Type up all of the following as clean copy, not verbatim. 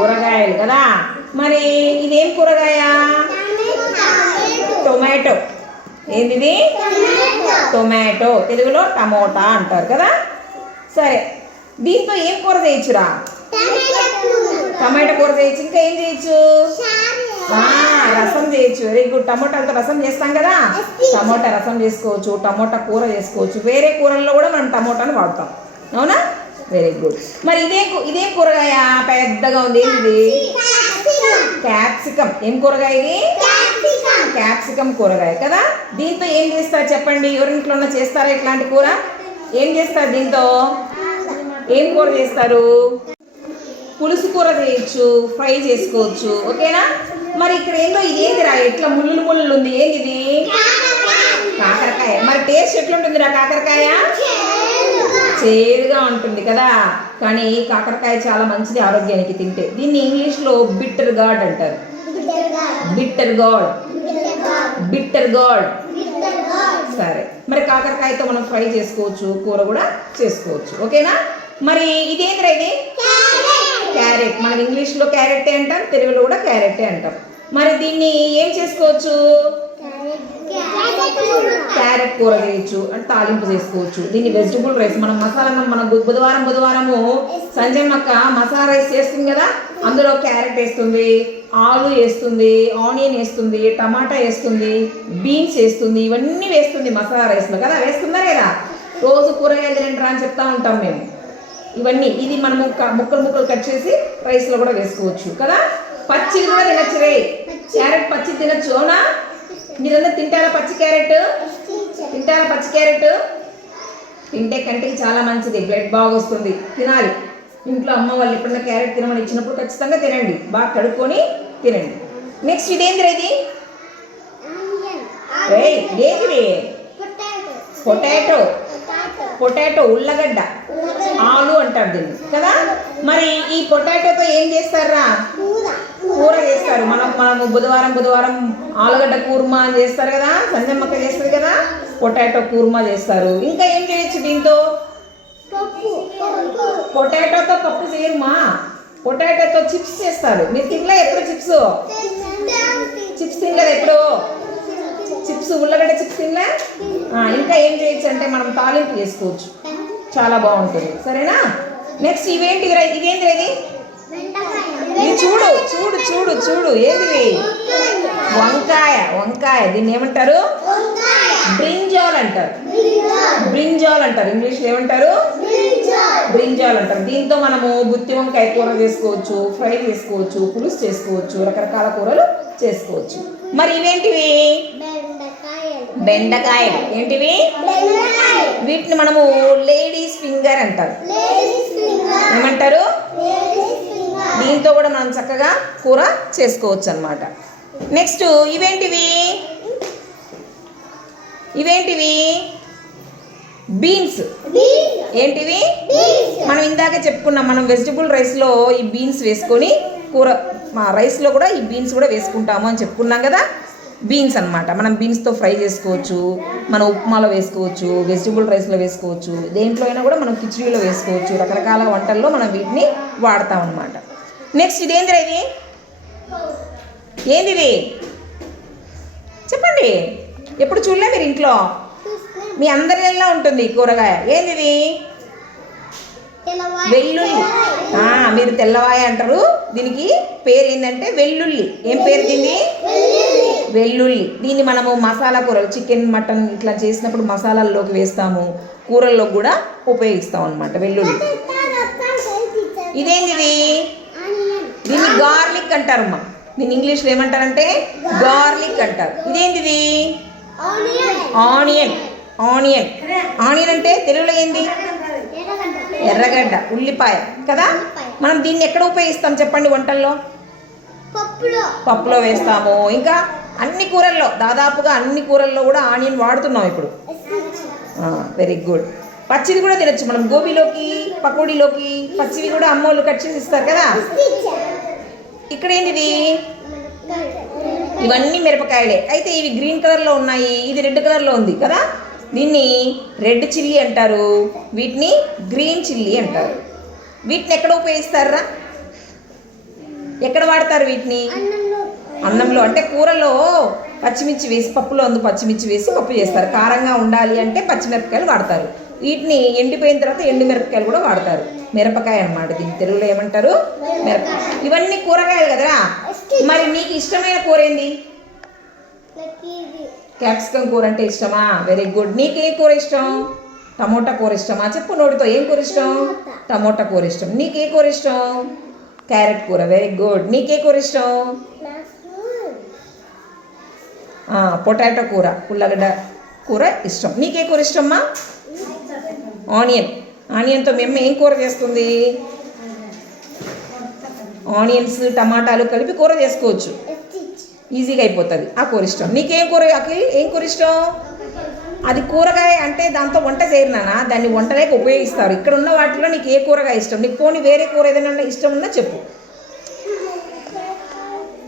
కూరగాయలు కదా. మరి ఇదేం కూరగాయ? టొమాటో. ఏంటిది? టొమాటో. తెలుగులో టమోటా అంటారు కదా. సరే, దీంతో ఏం కూర చేయొచ్చురా? టమాటో కూర చేయొచ్చు. ఇంకా ఏం చేయొచ్చు? రసం చేయొచ్చు. Very good. టమోటాలతో రసం చేస్తాం కదా, టమోటా రసం చేసుకోవచ్చు, టమోటా కూర చేసుకోవచ్చు. వేరే కూరల్లో కూడా మనం టమోటాను వాడతాం, అవునా? Very good. మరి ఇదేం కూరగాయ? పెద్దగా ఉంది. ఏంటిది? క్యాప్సికమ్. ఏం కూరగాయ ఇది? క్యాప్సికమ్ కూరగాయ కదా. దీంతో ఏం చేస్తారు చెప్పండి? ఎవరింట్లో చేస్తారా ఇట్లాంటి కూర? ఏం చేస్తారు దీంతో? ఏం కూర చేస్తారు? పులుసు కూర చేయొచ్చు, ఫ్రై చేసుకోవచ్చు. ఓకేనా? మరి ఇక్కడ ఏంటో ఇదేంటిరా ఇట్లా ముళ్ళు ముళ్ళు ఉంది? ఏంటిది? కాకరకాయ. మరి టేస్ట్ ఎట్లుంటుందిరా కాకరకాయ? చేదుగా ఉంటుంది కదా. కానీ కాకరకాయ చాలా మంచిది ఆరోగ్యానికి తింటే. దీన్ని ఇంగ్లీష్లో బిట్టర్ గార్డ్ అంటారు. Bitter gourd. Bitter gourd. సరే, మరి కాకరకాయతో మనం ఫ్రై చేసుకోవచ్చు, కూర కూడా చేసుకోవచ్చు. ఓకేనా? మరి ఇదేంద్రా ఇది? క్యారెట్. మనం ఇంగ్లీష్లో క్యారెట్టే అంటాం, తెలుగులో కూడా క్యారెట్టే అంటాం. మరి దీన్ని ఏం చేసుకోవచ్చు? క్యారెట్ కూర చేయొచ్చు, అంటే తాలింపు చేసుకోవచ్చు. దీన్ని వెజిటబుల్ రైస్. మనం మసాలా మన బుధవారము సంజయమ్మక్క మసాలా రైస్ చేస్తుంది కదా, అందులో క్యారెట్ వేస్తుంది, ఆలు వేస్తుంది, ఆనియన్ వేస్తుంది, టమాటా వేస్తుంది, బీన్స్ వేస్తుంది. ఇవన్నీ వేస్తుంది మసాలా రైస్లో కదా. వేస్తుందా లేదా? రోజు కూరగాయలు తినంటారా అని చెప్తా ఉంటాం మేము. ఇవన్నీ ఇది మనము ముక్కలు కట్ చేసి రైస్లో కూడా వేసుకోవచ్చు కదా. పచ్చిది కూడా తినచ్చు రే. క్యారెట్ పచ్చి తినచ్చు, అవునా? మీరందరూ తింటారా పచ్చి క్యారెట్? తింటారా పచ్చి క్యారెట్? తింటే కంటికి చాలా మంచిది, బ్లడ్ బాగా వస్తుంది. తినాలి. ఇంట్లో అమ్మ వాళ్ళు ఎప్పుడన్నా క్యారెట్ తినమని ఇచ్చినప్పుడు ఖచ్చితంగా తినండి, బాగా కడుక్కొని తినండి. నెక్స్ట్ ఇదేంటిది? ఇది ఇదేంటిది? పొటాటో. పొటాటో, ఉల్లగడ్డ, ఆలు అంటారు దీన్ని కదా. మరి ఈ పొటాటోతో ఏం చేస్తారా? కూర చేస్తారు. మనము బుధవారం ఆలుగడ్డ కూర్మా అని చేస్తారు కదా, సంజమ్మక్క చేస్తుంది కదా, పొటాటో కూర్మా చేస్తారు. ఇంకా ఏం చేయొచ్చు దీంతో? పొటాటోతో పప్పు చేయరుమా, పొటాటోతో చిప్స్ చేస్తారు. మీరు తినలే ఎప్పుడు చిప్స్? చిప్స్ తినలేదు ఎప్పుడు? చిప్స్, ఉల్లగడ్డ చిప్స్ తినలే? ఇంకా ఏం చేయొచ్చు అంటే మనం తాలింపు చేసుకోవచ్చు, చాలా బాగుంటుంది. సరేనా? నెక్స్ట్ ఇదేంటిది? ఇది చూడు చూడు చూడు చూడు. ఏంటిది? వంకాయ. దీన్ని ఏమంటారు? బ్రింజాల్ అంటారు. బ్రింజాల్ అంటారు. ఇంగ్లీష్లో ఏమంటారు? బ్రింజాల్ అంటారు. దీంతో మనము గుత్తి వంకాయ కూర చేసుకోవచ్చు, ఫ్రై చేసుకోవచ్చు, పులుసు చేసుకోవచ్చు, రకరకాల కూరలు చేసుకోవచ్చు. మరి ఇవేంటివి? బెండకాయలు. ఏంటివి? వీటిని మనము లేడీస్ ఫింగర్ అంటారు. ఏమంటారు? దీంతో కూడా మనం చక్కగా కూర చేసుకోవచ్చు అన్నమాట. నెక్స్ట్ ఇవేంటివి? బీన్స్. ఏంటివి? మనం ఇందాకే చెప్పుకున్నాం, మనం వెజిటబుల్ రైస్లో ఈ బీన్స్ వేసుకొని కూర, మా రైస్లో కూడా ఈ బీన్స్ కూడా వేసుకుంటాము అని చెప్పుకున్నాం కదా. బీన్స్ అన్నమాట. మనం బీన్స్తో ఫ్రై చేసుకోవచ్చు, మన ఉప్మాలో వేసుకోవచ్చు, వెజిటబుల్ రైస్లో వేసుకోవచ్చు, దేంట్లో అయినా కూడా మనం కిచడీలో వేసుకోవచ్చు. రకరకాల వంటల్లో మనం వీటిని వాడతాం అన్నమాట. నెక్స్ట్ ఇదేంటిది? ఇది ఏంటిది? చెప్పండి. ఎప్పుడు చూడలే మీరు ఇంట్లో? మీ అందరి ఎలా ఉంటుంది కూరగాయ? ఏంటిది? వెల్లుల్లి. మీరు తెల్లవాయ అంటారు, దీనికి పేరు ఏంటంటే వెల్లుల్లి. ఏం పేరు దీన్ని? వెల్లుల్లి. దీన్ని మనము మసాలా కూరలు, చికెన్, మటన్ ఇట్లా చేసినప్పుడు మసాలాల్లోకి వేస్తాము, కూరల్లో కూడా ఉపయోగిస్తాం అన్నమాట వెల్లుల్లి. ఇదేంటిది? దీన్ని గార్లిక్ అంటారమ్మా. దీన్ని ఇంగ్లీష్లో ఏమంటారంటే గార్లిక్ అంటారు. ఇదేంటిది? ఆనియన్. ఆనియన్ అంటే తెలుగులో ఏంది? ఎర్రగడ్డ, ఉల్లిపాయ కదా. మనం దీన్ని ఎక్కడ ఉపయోగిస్తాం చెప్పండి వంటల్లో? పప్పులో వేస్తాము. ఇంకా అన్ని కూరల్లో, దాదాపుగా అన్ని కూరల్లో కూడా ఆనియన్ వాడుతున్నాం ఇప్పుడు. Very good. పచ్చిది కూడా తినచ్చు మనం, గోబీలోకి, పకోడీలోకి పచ్చివి కూడా అమ్మోళ్ళు కట్ చేసి ఇస్తారు కదా. ఇక్కడ ఏంటిది? ఇవన్నీ మిరపకాయలే. అయితే ఇవి గ్రీన్ కలర్లో ఉన్నాయి, ఇది రెడ్ కలర్లో ఉంది కదా. దీన్ని రెడ్ చిల్లీ అంటారు, వీటిని గ్రీన్ చిల్లీ అంటారు. వీటిని ఎక్కడ ఉపయోగిస్తారా? ఎక్కడ వాడతారు వీటిని? అన్నంలో, అంటే కూరలో పచ్చిమిర్చి వేసి, పప్పులో అందు పచ్చిమిర్చి వేసి పప్పు చేస్తారు. కారంగా ఉండాలి అంటే పచ్చిమిరపకాయలు వాడతారు. వీటిని ఎండిపోయిన తర్వాత ఎండు మిరపకాయలు కూడా వాడతారు. మిరపకాయ అన్నమాట, దీన్ని తెలుగులో ఏమంటారు? మిరపకాయ. ఇవన్నీ కూరగాయలు కదరా. మరి నీకు ఇష్టమైన కూర ఏంది? క్యాప్సికం కూర అంటే ఇష్టమా? Very good. నీకే కూర ఇష్టం? టమోటా కూర ఇష్టమా? చెప్పు నోటితో. ఏం కూర ఇష్టం? టమోటా కూర ఇష్టం. నీకే కూర ఇష్టం? క్యారెట్ కూర. Very good. నీకే కూర ఇష్టం? పొటాటో కూర, ఉల్లగడ్డ కూర ఇష్టం. నీకే కూర ఇష్టమ్మా? ఆనియన్తో మేము ఏం కూర చేస్తుంది? ఆనియన్స్ టమాటాలు కలిపి కూర చేసుకోవచ్చు, ఈజీగా అయిపోతుంది. ఆ కూర ఇష్టం. నీకేం కూర అఖిల్? ఏం కూర ఇష్టం? అది కూరగాయ అంటే దాంతో వంట చేయరు నాన్న, దాన్ని వంటలేక ఉపయోగిస్తారు. ఇక్కడ ఉన్న వాటిలో నీకు ఏ కూరగాయ ఇష్టం? నీకు పోనీ వేరే కూర ఏదైనా ఇష్టం ఉన్నా చెప్పు.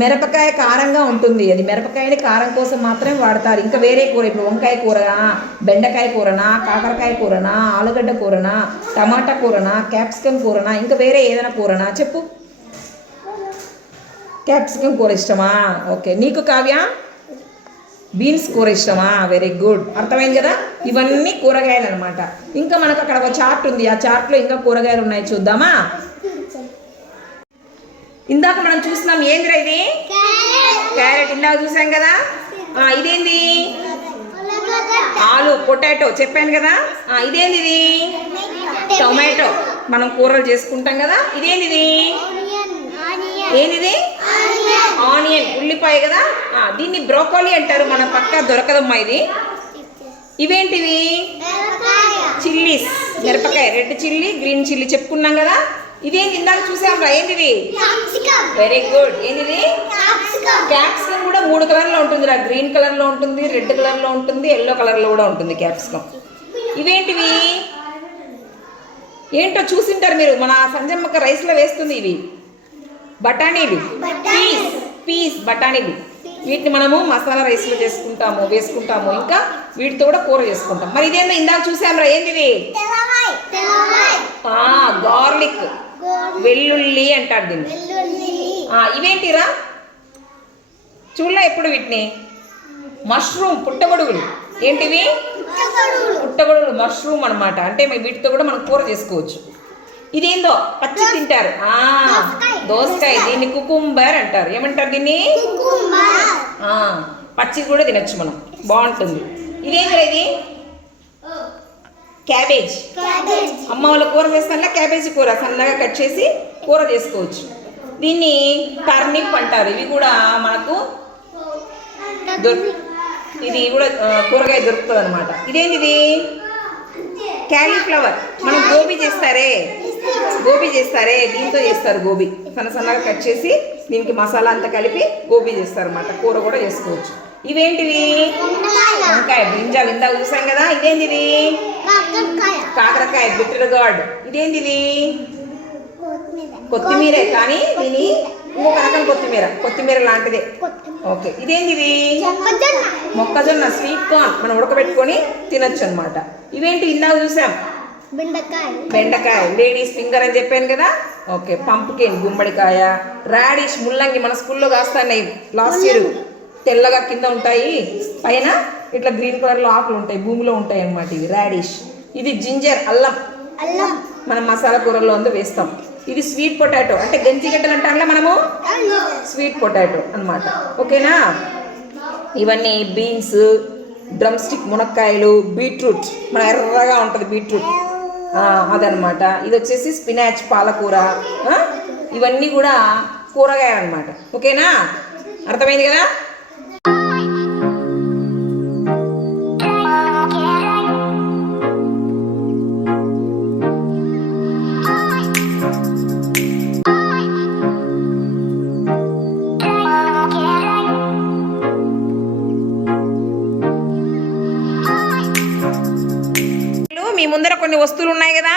మిరపకాయ కారంగా ఉంటుంది, అది మిరపకాయని కారం కోసం మాత్రమే వాడతారు. ఇంకా వేరే కూర, ఇప్పుడు వంకాయ కూరనా, బెండకాయ కూరనా, కాకరకాయ కూరనా, ఆలుగడ్డ కూరనా, టమాటా కూరనా, క్యాప్సికం కూరనా, ఇంకా వేరే ఏదైనా కూరనా చెప్పు. క్యాప్సికం కూర ఇష్టమా? ఓకే. నీకు కావ్య? బీన్స్ కూర ఇష్టమా? Very good. అర్థమైంది కదా. ఇవన్నీ కూరగాయలు అనమాట. ఇంకా మనకు అక్కడ ఒక చార్ట్ ఉంది, ఆ చార్ట్లో ఇంకా కూరగాయలు ఉన్నాయి, చూద్దామా? ఇందాక మనం చూస్తున్నాం, ఏందిరా ఇది? క్యారెట్. ఇందాక చూసాం కదా. ఇదేంది? ఆలు, పొటాటో చెప్పాను కదా. ఇదేంది? ఇది టొమాటో, మనం కూరలు చేసుకుంటాం కదా. ఇదేంది? ఏంది? ఆనియన్, ఉల్లిపాయ కదా. దీన్ని బ్రోకోలీ అంటారు, మన పక్క దొరకదమ్మా ఇది. ఇవేంటివి? చిల్లీస్, మిరపకాయ, రెడ్ చిల్లీ, గ్రీన్ చిల్లీ చెప్పుకున్నాం కదా. ఇదేంటి? ఇందాక చూసాంరా, ఏంటిది? Very good. ఏంటిది? క్యాప్సికం కూడా 3 కలర్లో ఉంటుంది రా. గ్రీన్ కలర్లో ఉంటుంది, రెడ్ కలర్లో ఉంటుంది, ఎల్లో కలర్లో కూడా ఉంటుంది క్యాప్సికం. ఇవేంటివి? ఏంటో చూసింటారు మీరు, మన సంజమ్మక్క రైస్లో వేస్తుంది. ఇవి బఠానీలు, పీస్ బఠానీలు. వీటిని మనము మసాలా రైస్లో వేసుకుంటాము. ఇంకా వీటితో కూడా కూర చేసుకుంటాం. మరి ఇదేందో ఇందాక చూసాంరా, ఏంటిది? గార్లిక్, వెల్లుల్లి అంటారు దీన్ని. ఇవేంటిరా? చూడలే ఎప్పుడు వీటిని? మష్రూమ్, పుట్టగొడుగులు. ఏంటివి? పుట్టగొడుగులు, మష్రూమ్ అనమాట. అంటే వీటితో కూడా మనం కూర చేసుకోవచ్చు. ఇదేందో పచ్చి తింటారు, దోసకాయ. దీన్ని కుకుంబర్ అంటారు. ఏమంటారు దీన్ని? పచ్చి కూడా తినచ్చు మనం, బాగుంటుంది. ఇదేంటి? ఇది క్యాబేజ్. అమ్మ వాళ్ళ కూర చేస్తానులే, క్యాబేజీ కూర సన్నగా కట్ చేసి కూర చేసుకోవచ్చు. దీన్ని టర్నిప్ అంటారు. ఇవి కూడా మనకు ఇది కూడా కూరగాయ దొరుకుతుంది అనమాట. ఇదేంటిది? క్యాలీఫ్లవర్. మనం గోబీ చేస్తారే, దీంతో చేస్తారు గోబీ. సన్నగా కట్ చేసి దీనికి మసాలా అంతా కలిపి గోబీ చేస్తారు అనమాట. కూర కూడా చేసుకోవచ్చు. ఇవేంటివి? వంకాయ, బ్రింజాల్ ఇందాక చూసాం కదా. ఇదేంటిది? కాకరకాయ, బిటర్ గార్డ్. ఇదేంటిది? కొత్తిమీరే, కానీ దీని ఇంకొక రకం కొత్తిమీర లాంటిదే. ఓకే. ఇదేంటిది? మొక్కజొన్న, స్వీట్ కార్న్. మనం ఉడకబెట్టుకొని తినచ్చు అనమాట. ఇవేంటి? ఇందాక చూసాం బెండకాయ, లేడీస్ ఫింగర్ అని చెప్పాను కదా. ఓకే. పంప్కిన్, గుమ్మడికాయ, రాడిష్, ముల్లంగి. మన స్కూల్లో కాస్తాయి లాస్ట్ ఇయర్. తెల్లగా కింద ఉంటాయి, పైన ఇట్లా గ్రీన్ కలర్లో ఆకులు ఉంటాయి, భూమిలో ఉంటాయి అన్నమాట. ఇవి రాడిష్. ఇది జింజర్, అల్లం. మనం మసాలా కూరల్లో అంతా వేస్తాం. ఇది స్వీట్ పొటాటో, అంటే గంజిగడ్డలు అంటారా మనము, స్వీట్ పొటాటో అన్నమాట. ఓకేనా. ఇవన్నీ బీన్స్, డ్రమ్ స్టిక్, మునక్కాయలు, బీట్రూట్, మన ఎర్రగా ఉంటుంది బీట్రూట్, అదనమాట. ఇది వచ్చేసి స్పినాచ్, పాలకూర. ఇవన్నీ కూడా కూరగాయలు అనమాట. ఓకేనా. అర్థమైంది కదా. మీ ముందర కొన్ని వస్తువులు ఉన్నాయి కదా.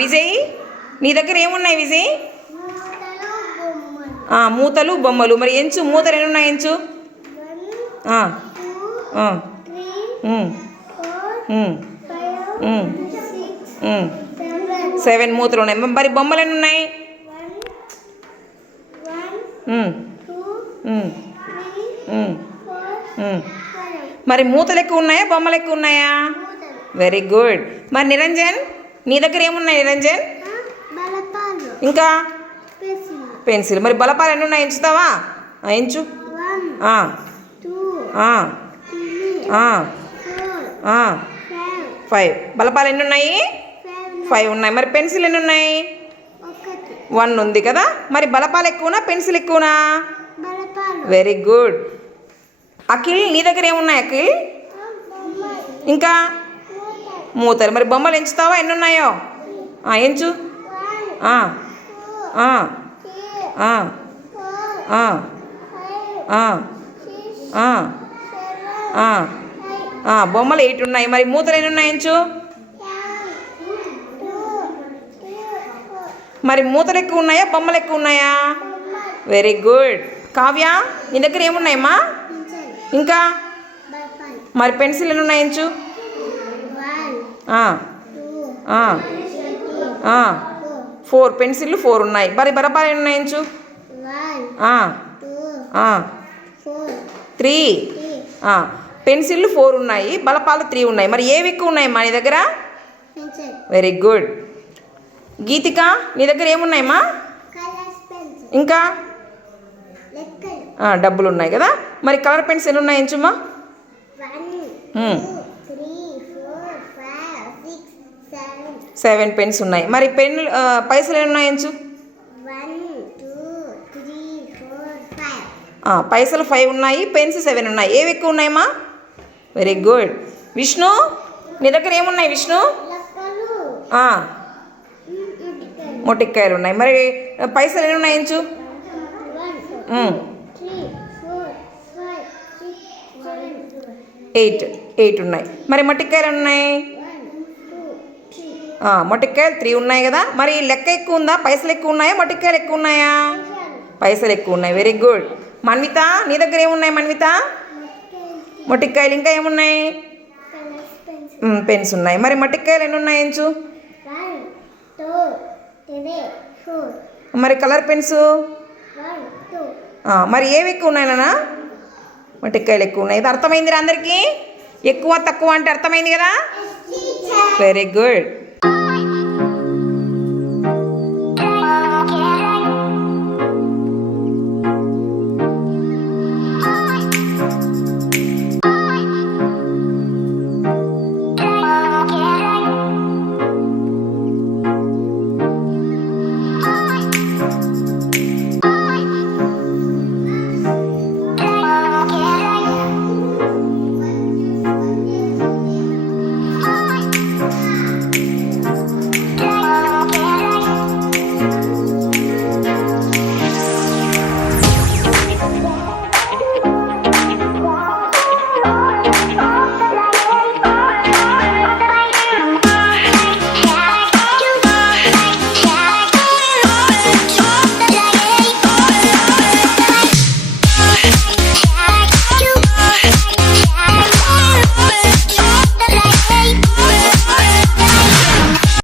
విజయ్, నీ దగ్గర ఏమున్నాయి విజయ్? మూతలు, బొమ్మలు. మరి ఎంచు, మూతలు ఎన్ని ఉన్నాయి ఎంచు? 7 మూతలు ఉన్నాయి. మరి బొమ్మలు ఎన్ని ఉన్నాయి? మరి మూతలు ఎక్కువ ఉన్నాయా బొమ్మలు ఎక్కువ ఉన్నాయా? Very good. మరి నిరంజన్ నీ దగ్గర ఏమున్నాయి నిరంజన్? ఇంకా పెన్సిల్. మరి బలపాలు ఎన్ని ఉన్నాయి ఎంచుతావా? ఎంచు. 5 బలపాలు ఎన్ని ఉన్నాయి? 5 ఉన్నాయి. మరి పెన్సిల్ ఎన్ని ఉన్నాయి? 1 ఉంది కదా. మరి బలపాలు ఎక్కువనా పెన్సిల్ ఎక్కువనా? Very good. అఖిల్ నీ దగ్గర ఏమున్నాయి అఖిల్? ఇంకా మూతలు. మరి బొమ్మలు ఎంచుతావా? ఎన్ని ఉన్నాయో ఎంచు. 8 బొమ్మలు 8 ఉన్నాయి. మరి మూతలు ఎన్ని ఉన్నాయి ఎంచు. మరి మూతలు ఎక్కువ ఉన్నాయా బొమ్మలు ఎక్కువ ఉన్నాయా? Very good. కావ్య నీ దగ్గర ఏమున్నాయమ్మా? ఇంకా మరి పెన్సిల్ ఎన్ని ఉన్నాయి ఎంచు. 4 పెన్సిళ్ళు 4 ఉన్నాయి. మరి బలపాలు ఎన్ని ఉన్నాయి ఎంచు. 3 పెన్సిళ్ళు 4 ఉన్నాయి బలపాలు 3 ఉన్నాయి. మరి ఏవి ఎక్కువ ఉన్నాయమ్మా నీ దగ్గర? Very good. గీతిక నీ దగ్గర ఏమున్నాయమ్మా? ఇంకా డబ్బులు ఉన్నాయి కదా. మరి కలర్ పెన్స్ ఎన్ని ఉన్నాయి ఎంచుమ్మా? 7 పెన్స్ ఉన్నాయి. మరి పెన్ పైసలు ఎన్ని ఉన్నాయి ఎంచు. పైసలు 5 ఉన్నాయి పెన్స్ 7 ఉన్నాయి. ఏవి ఎక్కువ ఉన్నాయమ్మా? Very good. విష్ణు నీ దగ్గర ఏమున్నాయి విష్ణు? మొటిక్కాయలు ఉన్నాయి. మరి పైసలు ఎన్ని ఉన్నాయి ఎంచు. 8 ఉన్నాయి. మరి మొటిక్కాయలు ఉన్నాయి. మొటిక్కాయలు 3 ఉన్నాయి కదా. మరి లెక్క ఎక్కువ ఉందా పైసలు ఎక్కువ ఉన్నాయా మొటిక్కాయలు ఎక్కువ ఉన్నాయా? పైసలు ఎక్కువ ఉన్నాయి. Very good. మన్విత నీ దగ్గర ఏమున్నాయి మన్విత? మొటిక్కాయలు. ఇంకా ఏమున్నాయి? పెన్స్ ఉన్నాయి. మరి మొటిక్కాయలు ఎన్ని ఉన్నాయి ఎంచు. మరి కలర్ పెన్స్ మరి ఏవి ఎక్కువ ఉన్నాయి నాన్న? మొటిక్కాయలు ఎక్కువ ఉన్నాయి. ఇది అర్థమైందిరా అందరికీ? ఎక్కువ తక్కువ అంటే అర్థమైంది కదా. Very good.